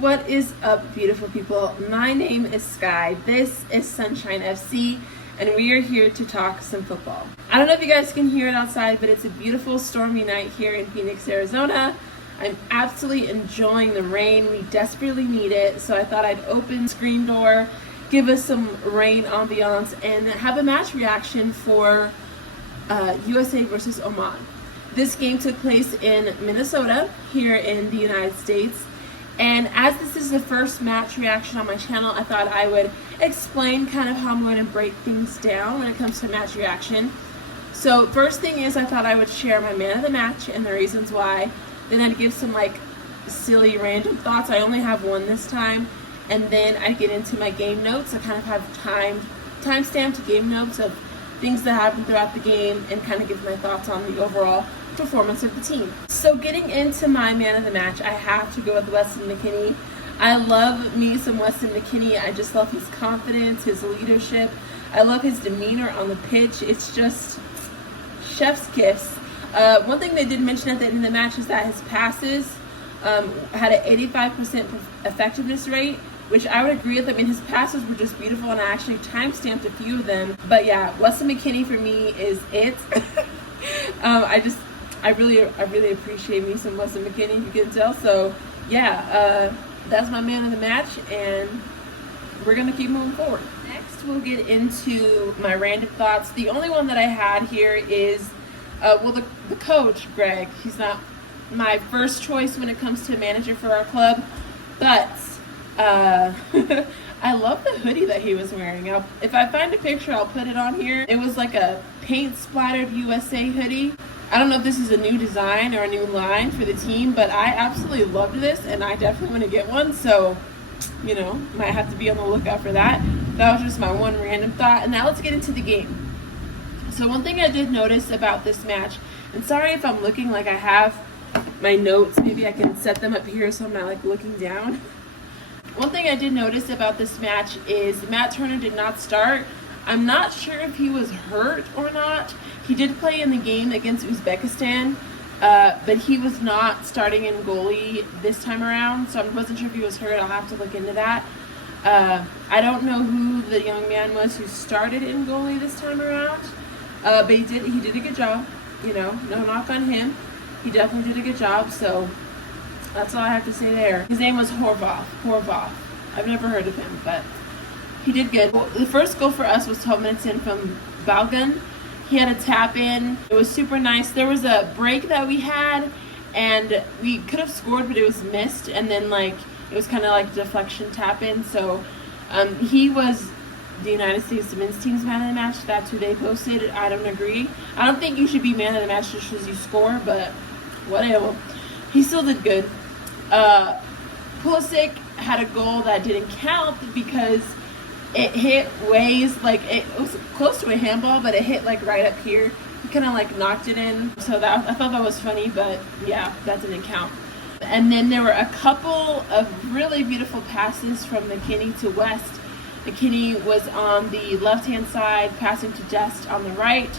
What is up, beautiful people? My name is Sky. This is Sunshine FC, and we are here to talk some football. I don't know if you guys can hear it outside, but it's a beautiful stormy night here in Phoenix, Arizona. I'm absolutely enjoying the rain. We desperately need it, so I thought I'd open screen door, give us some rain ambiance, and have a match reaction for USA versus Oman. This game took place in Minnesota, here in the United States. And as this is the first match reaction on my channel, I thought I would explain kind of how I'm going to break things down when it comes to match reaction. So first thing is, I thought I would share my man of the match and the reasons why. Then I'd give some like silly random thoughts. I only have one this time. And then I'd get into my game notes. I kind of have time-stamped game notes of things that happened throughout the game and kind of give my thoughts on the overall performance of the team. So getting into my man of the match, I have to go with Weston McKennie. I love me some Weston McKennie. I just love his confidence, his leadership. I love his demeanor on the pitch. It's just chef's kiss. One thing they did mention at the end of the match is that his passes had an 85% effectiveness rate, which I would agree with. I mean, his passes were just beautiful, and I actually time-stamped a few of them. But yeah, Weston McKennie for me is it. I really appreciate me some Weston McKennie, if you can tell. So yeah, that's my man of the match, and we're gonna keep moving forward. Next, we'll get into my random thoughts. The only one that I had here is, the coach, Greg. He's not my first choice when it comes to manager for our club, but I love the hoodie that he was wearing. If I find a picture, I'll put it on here. It was like a paint splattered USA hoodie. I don't know if this is a new design or a new line for the team, but I absolutely loved this, and I definitely want to get one. So, you know, might have to be on the lookout for that. That was just my one random thought. And now let's get into the game. So one thing I did notice about this match, and sorry if I'm looking like I have my notes, maybe I can set them up here so I'm not like looking down. One thing I did notice about this match is Matt Turner did not start. I'm not sure if he was hurt or not. He did play in the game against Uzbekistan, but he was not starting in goalie this time around, so I wasn't sure if he was hurt. I'll have to look into that. I don't know who the young man was who started in goalie this time around, but he did a good job. You know, no knock on him. He definitely did a good job, so that's all I have to say there. His name was Horvath. I've never heard of him, but he did good. Well, the first goal for us was 12 minutes in from Balgun. He had a tap in. It was super nice. There was a break that we had, and we could have scored, but it was missed. And then it was kind of like deflection tap in. So he was the United States men's team's man of the match. That's who they posted. I don't agree. I don't think you should be man of the match just because you score, but whatever. He still did good. Pulisic had a goal that didn't count because it hit ways, like it was close to a handball, but it hit like right up here. He kind of like knocked it in. So I thought that was funny, but yeah, that didn't count. And then there were a couple of really beautiful passes from McKennie to West. McKennie was on the left-hand side, passing to Dest on the right,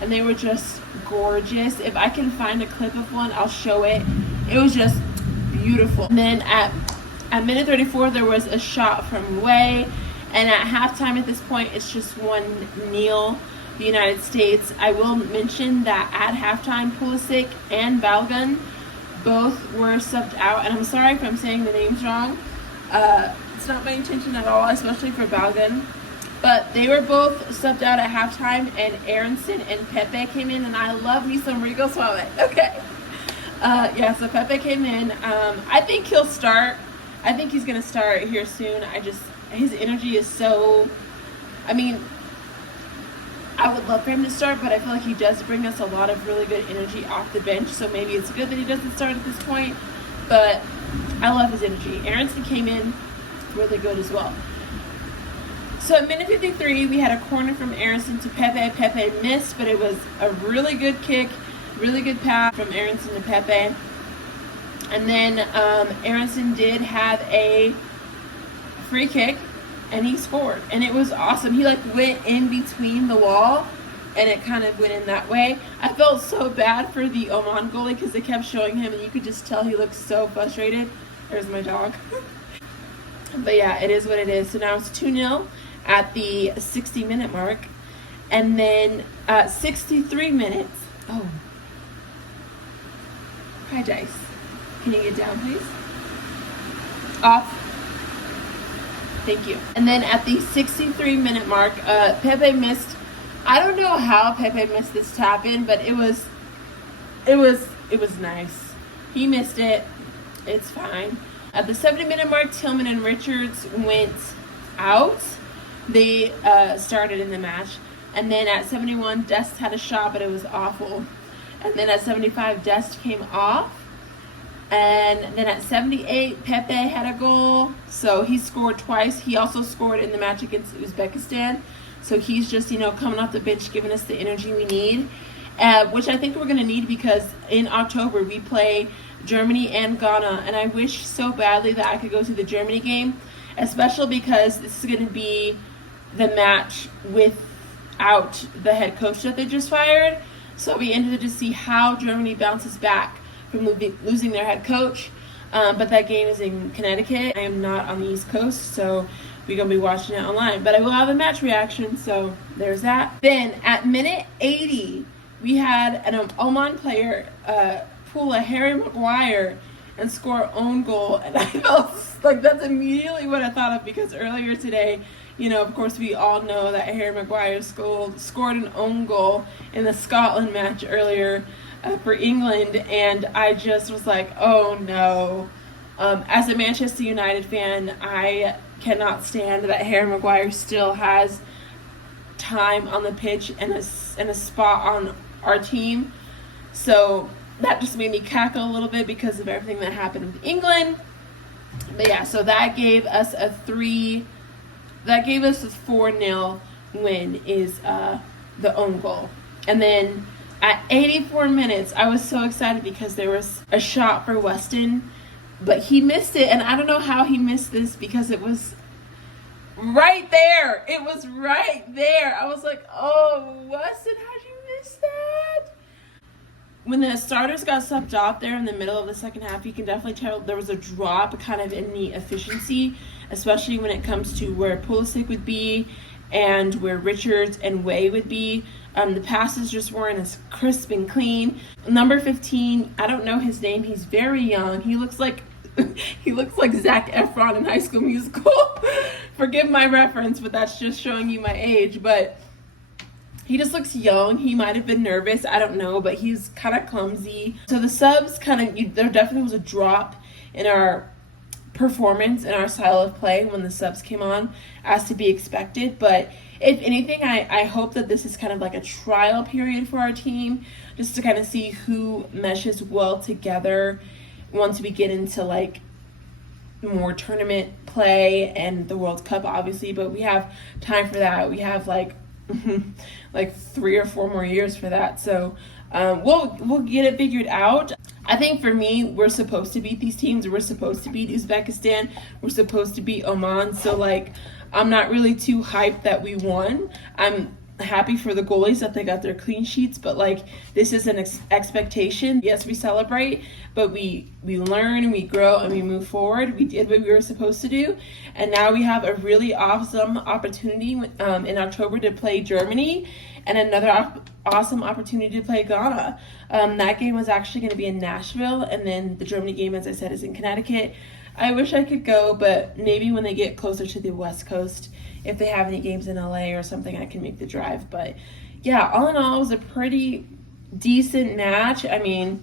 and they were just gorgeous. If I can find a clip of one, I'll show it. It was just beautiful. And then at minute 34, there was a shot from Way. And at halftime at this point, it's just 1-0 the United States. I will mention that at halftime, Pulisic and Balgun both were subbed out. And I'm sorry if I'm saying the names wrong. It's not my intention at all, especially for Balgun. But they were both subbed out at halftime, and Aronson and Pepe came in. And I love me some Rigo Suave. Okay. So Pepe came in. I think he'll start. I think he's going to start here soon. His energy is so, I would love for him to start, but I feel like he does bring us a lot of really good energy off the bench, so maybe it's good that he doesn't start at this point, but I love his energy. Aronson came in really good as well. So at minute 53, we had a corner from Aronson to Pepe. Pepe missed, but it was a really good kick, really good pass from Aronson to Pepe. And then Aronson did have a free kick, and he scored, and it was awesome. He went in between the wall, and it kind of went in that way. I felt so bad for the Oman goalie because they kept showing him, and you could just tell he looked so frustrated. There's my dog. But yeah, it is what it is. So now it's 2-0 at the 60-minute mark. And then 63 minutes. Oh. Hi, Dice. Can you get down, please? Off. Thank you. And then at the 63-minute mark, Pepe missed. I don't know how Pepe missed this tap in, but it was nice. He missed it. It's fine. At the 70-minute mark, Tillman and Richards went out. They started in the match. And then at 71, Dest had a shot, but it was awful. And then at 75, Dest came off. And then at 78, Pepe had a goal. So he scored twice. He also scored in the match against Uzbekistan. So he's just, coming off the bench, giving us the energy we need. Which I think we're going to need because in October we play Germany and Ghana. And I wish so badly that I could go to the Germany game, especially because this is going to be the match without the head coach that they just fired. So I'll be interested to see how Germany bounces back from losing their head coach. But that game is in Connecticut. I am not on the East Coast, so we're going to be watching it online. But I will have a match reaction, so there's that. Then at minute 80, we had an Oman player pull a Harry Maguire and score own goal. And I felt like that's immediately what I thought of because earlier today, of course, we all know that Harry Maguire scored an own goal in the Scotland match earlier for England, and I just was like, oh no. As a Manchester United fan, I cannot stand that Harry Maguire still has time on the pitch and a spot on our team. So that just made me cackle a little bit because of everything that happened with England. But yeah, so that gave us a 4-0 win is the own goal. And then at 84 minutes, I was so excited because there was a shot for Weston, but he missed it. And I don't know how he missed this because it was right there. It was right there. I was like, oh, Weston, how'd you miss that? When the starters got subbed off there in the middle of the second half, you can definitely tell there was a drop kind of in the efficiency, especially when it comes to where Pulisic would be and where Richards and Way would be. The passes just weren't as crisp and clean. Number 15, I don't know his name. He's very young. He looks like Zac Efron in High School Musical. Forgive my reference, but that's just showing you my age. But he just looks young. He might have been nervous. I don't know, but he's kind of clumsy. So the subs there definitely was a drop in our performance and our style of play when the subs came on, as to be expected. But if anything, I hope that this is kind of like a trial period for our team, just to kind of see who meshes well together once we get into like more tournament play and the World Cup, obviously. But we have time for that. We have like 3 or 4 more years for that. So we'll get it figured out. I think for me, we're supposed to beat these teams. We're supposed to beat Uzbekistan. We're supposed to beat Oman. So I'm not really too hyped that we won. I'm happy for the goalies that they got their clean sheets, but this is an expectation. Yes, we celebrate, but we learn and we grow and we move forward. We did what we were supposed to do, and now we have a really awesome opportunity in October to play Germany, and another awesome opportunity to play Ghana. That game was actually going to be in Nashville, and then the Germany game, as I said, is in Connecticut. I wish I could go, but maybe when they get closer to the West Coast, if they have any games in LA or something, I can make the drive. But yeah, all in all, it was a pretty decent match. I mean,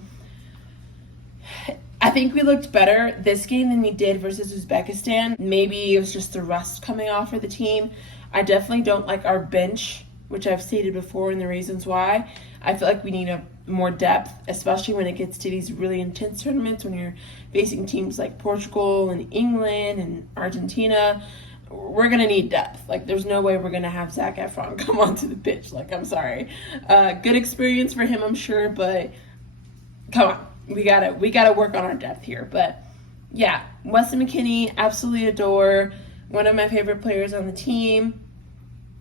I think we looked better this game than we did versus Uzbekistan. Maybe it was just the rust coming off for the team. I definitely don't like our bench, which I've stated before, and the reasons why. I feel like we need more depth, especially when it gets to these really intense tournaments, when you're facing teams like Portugal and England and Argentina. We're going to need depth. There's no way we're going to have Zac Efron come onto the pitch. I'm sorry. Good experience for him, I'm sure, but come on. We gotta work on our depth here. But yeah, Weston McKennie, absolutely adore. One of my favorite players on the team.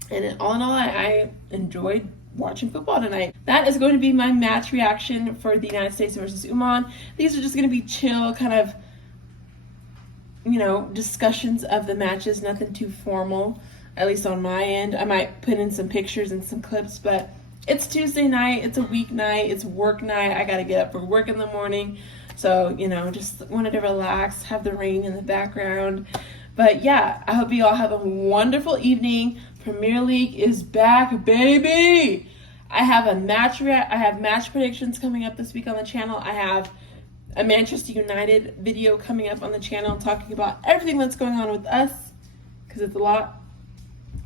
And all in all, I enjoyed watching football tonight. That is going to be my match reaction for the United States versus Oman. These are just going to be chill, kind of you know, discussions of the matches, nothing too formal, at least on my end. I might put in some pictures and some clips, but it's Tuesday night, it's a weeknight, it's work night. I gotta get up for work in the morning. So, you know, just wanted to relax, have the rain in the background. But yeah, I hope you all have a wonderful evening. Premier League is back, baby! I have match predictions coming up this week on the channel. I have a Manchester United video coming up on the channel talking about everything that's going on with us, because it's a lot.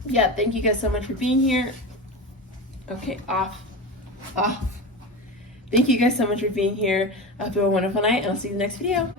Yeah, thank you guys so much for being here. Okay, off. Thank you guys so much for being here. I hope you have a wonderful night, and I'll see you in the next video.